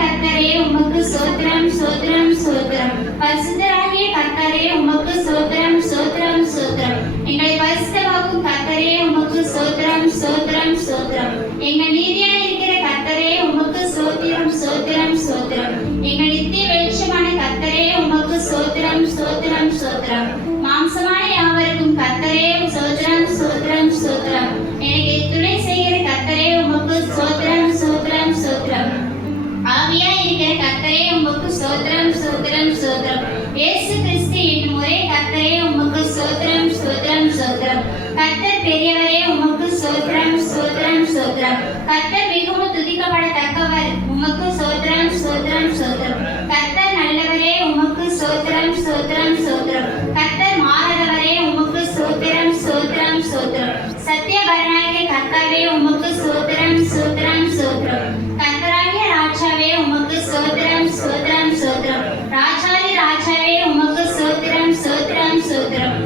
கர்த்தரே உமக்கு ஸ்தோத்திரம் ஸ்தோத்திரம் ஸ்தோத்திரம். பரிசுத்தராகிய கர்த்தரே உமக்கு ஸ்தோத்திரம் ஸ்தோத்திரம் ஸ்தோத்திரம். எங்களை பரிசுத்தமாக்கும் கர்த்தரே உமக்கு ஸ்தோத்திரம் ஸ்தோத்திரம் ஸ்தோத்திரம். எங்கள் நீதியாய் இருக்கிற கர்த்தரே உமக்கு ஸ்தோத்திரம் ஸ்தோத்திரம் ஸ்தோத்திரம். எங்கள் நித்திய வெளிச்சமான கர்த்தரே உமக்கு ஸ்தோத்திரம் ஸ்தோத்திரம் ஸ்தோத்திரம். மாம்சமான யாவருக்கும் கர்த்தரே ஸ்தோத்திரம் ஸ்தோத்திரம் ஸ்தோத்திரம். எனக்கு துணை செய்கிற கர்த்தரே உமக்கு ஸ்தோத்திரம் ஸ்தோத்திரம் ஸ்தோத்திரம். ஆவியாய் இருக்கிற கர்த்தரே உமக்கு ஸ்தோத்திரம் ஸ்தோத்திரம் ஸ்தோத்திரம். இயேசு கிறிஸ்து என்னும் ஒரே கர்த்தரே உமக்கு ஸ்தோத்திரம் ஸ்தோத்திரம் ஸ்தோத்திரம். கர்த்தர் பெரியவரே உமக்கு ஸ்தோத்திரம் ஸ்தோத்திரம் ஸ்தோத்திரம். கர்த்தர் மிகவும் துதிக்கப்படத்தக்கவர் உமக்கு ஸ்தோத்திரம் ஸ்தோத்திரம் ஸ்தோத்திரம். கர்த்தர் நல்லவரே உமக்கு ஸ்தோத்திரம் ஸ்தோத்திரம் ஸ்தோத்திரம். கர்த்தர் மாறாதவரே உமக்கு ஸ்தோத்திரம் ஸ்தோத்திரம் ஸ்தோத்திரம். சத்தியபரனாகிய கர்த்தாவே உமக்கு ஸ்தோத்திரம் ஸ்தோத்திரம் ஸ்தோத்திரம். கர்த்தராகிய ராஜாவே உமக்கு ஸ்தோத்திரம் ஸ்தோத்திரம் ஸ்தோத்திரம். ராஜாதி ராஜாவே உமக்கு ஸ்தோத்திரம் ஸ்தோத்திரம் ஸ்தோத்திரம்.